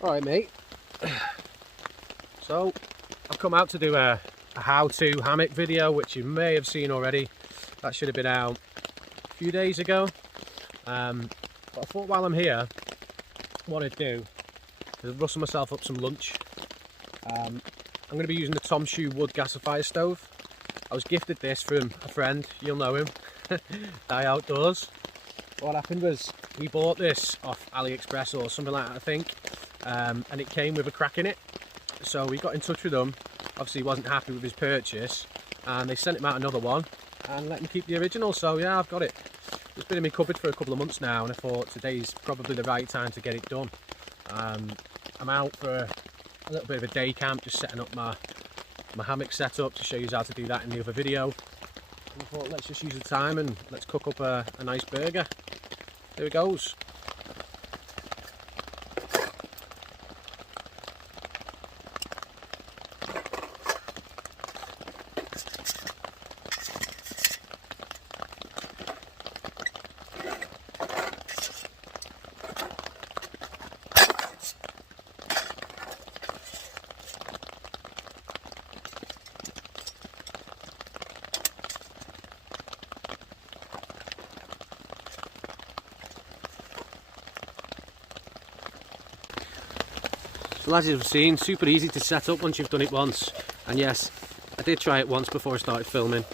Alright mate, so I've come out to do a how-to hammock video, which you may have seen already. That should have been out a few days ago, but I thought while I'm here what I'd do is rustle myself up some lunch. I'm going to be using the Tomshoo Wood gasifier stove. I was gifted this from a friend, you'll know him, Die Outdoors. What happened was we bought this off AliExpress or something like that I think, and it came with a crack in it. So we got in touch with them, obviously he wasn't happy with his purchase, and they sent him out another one and let me keep the original. So yeah, I've got it. It's been in my cupboard for a couple of months now, and I thought today's probably the right time to get it done. I'm out for a little bit of a day camp, just setting up my hammock setup to show you how to do that in the other video. And I thought let's just use the time and let's cook up a nice burger. Here it goes. So as you've seen, super easy to set up once you've done it once. And yes, I did try it once before I started filming.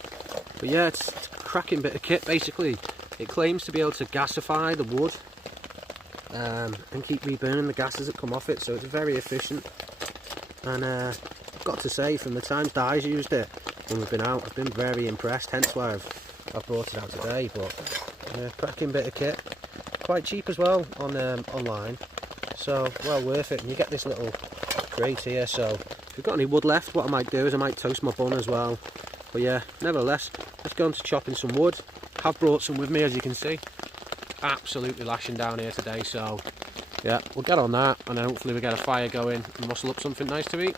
But yeah, it's a cracking bit of kit basically. It claims to be able to gasify the wood and keep reburning the gases that come off it, so it's very efficient. And I've got to say, from the times Di's used it when we've been out, I've been very impressed, hence why I've brought it out today. But cracking bit of kit, quite cheap as well on online. So well worth it, and you get this little crate here. So if you've got any wood left, what I might do is I might toast my bun as well. But yeah, nevertheless, let's go on to chopping some wood. I've brought some with me, as you can see. Absolutely lashing down here today, so yeah, we'll get on that, and then hopefully we get a fire going and muscle up something nice to eat.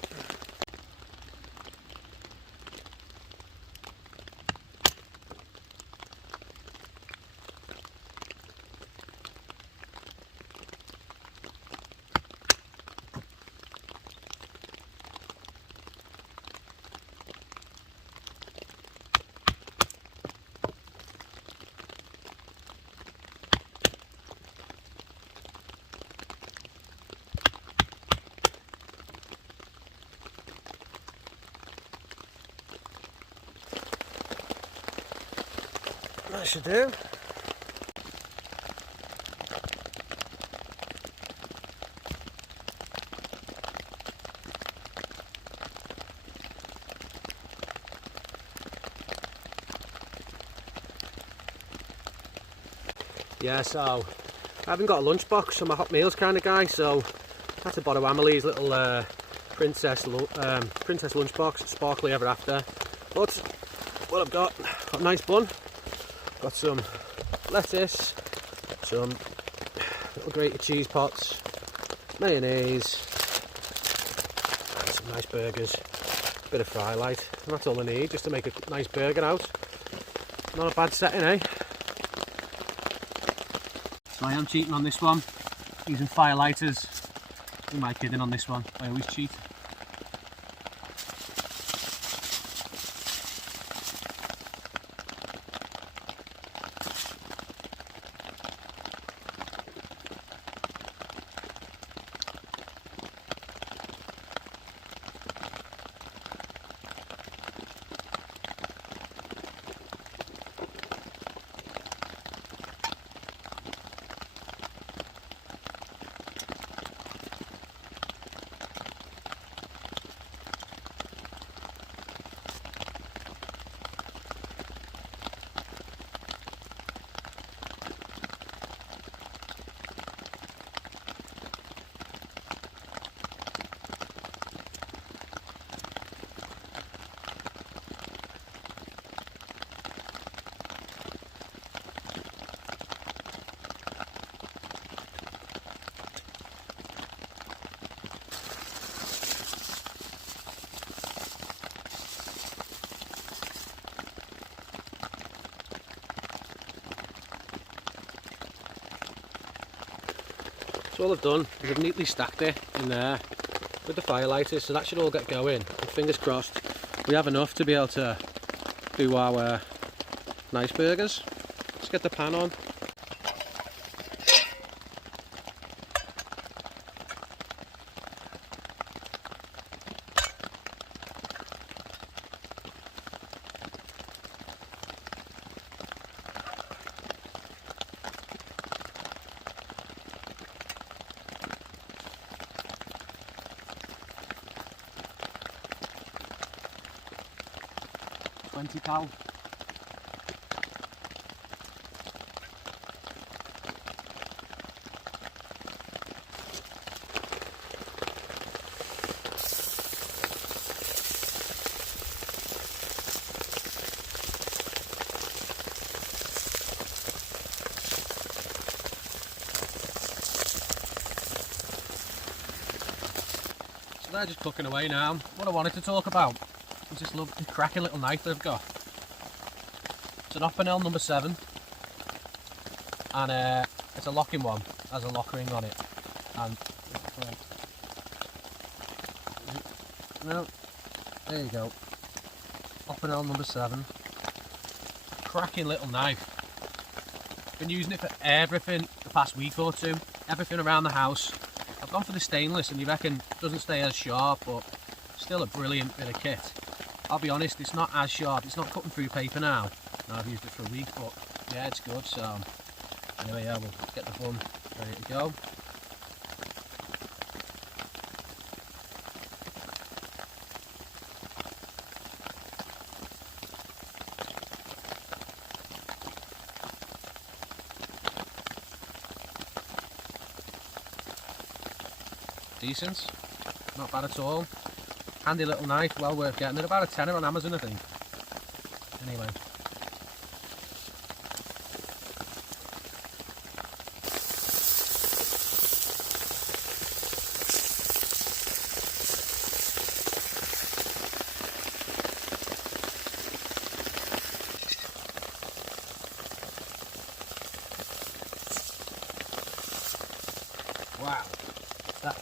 That should do. Yeah, so I haven't got a lunchbox. I'm a hot meals kind of guy, so I had to borrow Amelie's little princess lunchbox, sparkly ever after. But what I've got a nice bun. Got some lettuce, some little grated cheese pots, mayonnaise, and some nice burgers, a bit of fry light, and that's all I need just to make a nice burger out. Not a bad setting, eh? So I am cheating on this one, using fire lighters. Who am I kidding on this one? I always cheat. So all I've done is I've neatly stacked it in there with the firelighters, so that should all get going. And fingers crossed we have enough to be able to do our nice burgers. Let's get the pan on. £20. So they're just cooking away now. What I wanted to talk about is this lovely cracking little knife that I've got. It's an Opinel number 7, and it's a locking one, has a lock ring on it. And no, there you go. Opinel number 7, cracking little knife. Been using it for everything the past week or two, everything around the house. I've gone for the stainless, and you reckon it doesn't stay as sharp, but still a brilliant bit of kit. I'll be honest, it's not as sharp, it's not cutting through paper now. Now I've used it for a week, but yeah, it's good. So anyway, yeah, we'll get the bun ready to go. Decent, not bad at all. Handy little knife, well worth getting. They're about a tenner on Amazon, I think. Anyway. Wow. That.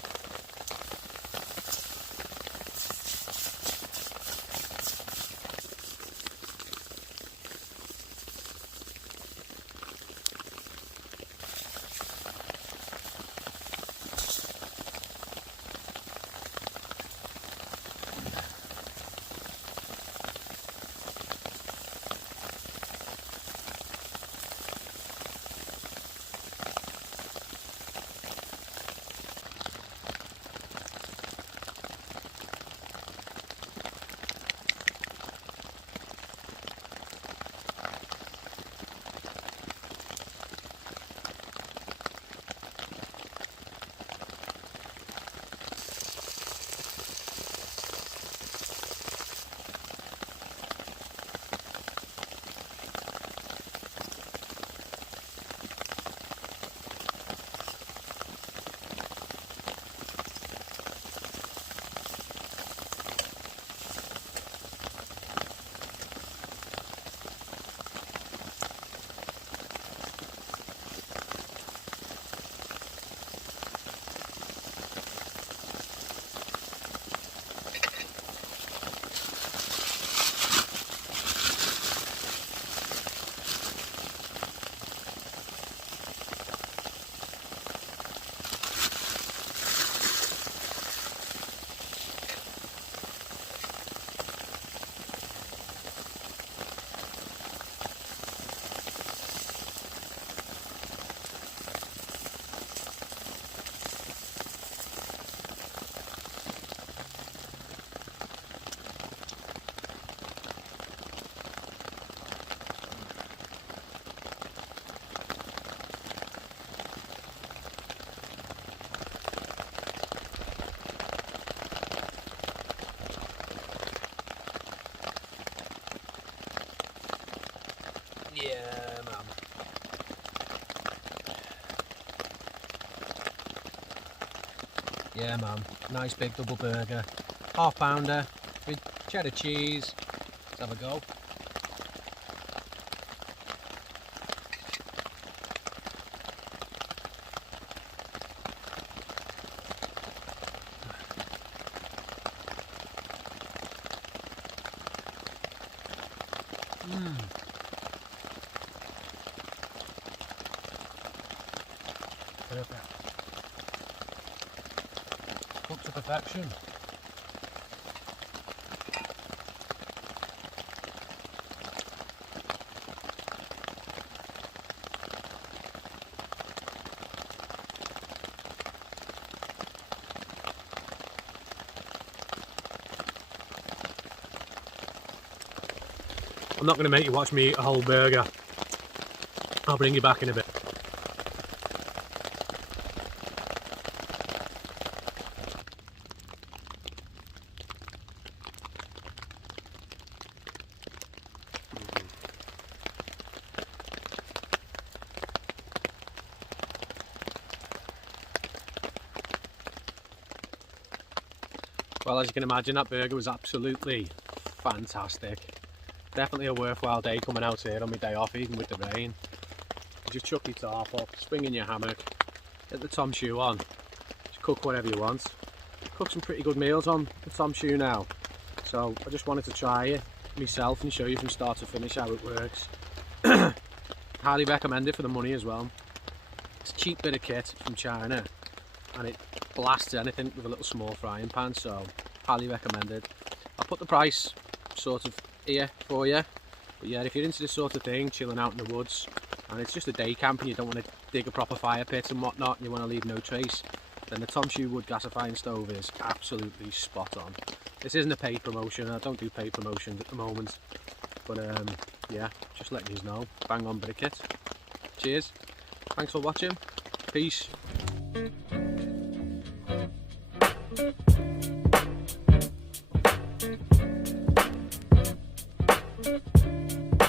Yeah, man. Yeah, man. Nice big double burger. Half pounder with cheddar cheese. Let's have a go. perfect. Cooked to perfection. I'm not going to make you watch me eat a whole burger. I'll bring you back in a bit. Well, as you can imagine, that burger was absolutely fantastic. Definitely a worthwhile day coming out here on my day off, even with the rain. Just chuck your tarp up, swing in your hammock, get the Tomshoo on, just cook whatever you want. Cook some pretty good meals on the Tomshoo now. So I just wanted to try it myself and show you from start to finish how it works. Highly recommend it for the money as well. It's a cheap bit of kit from China and it blasts anything with a little small frying pan, so highly recommended. I'll put the price sort of here for you, but yeah, if you're into this sort of thing, chilling out in the woods and it's just a day camp and you don't want to dig a proper fire pit and whatnot and you want to leave no trace, then the Tomshoo Wood gasifying stove is absolutely spot on. This isn't a paid promotion, I don't do paid promotions at the moment, but yeah, just letting you know, bang on bit of kit. Cheers, thanks for watching, peace.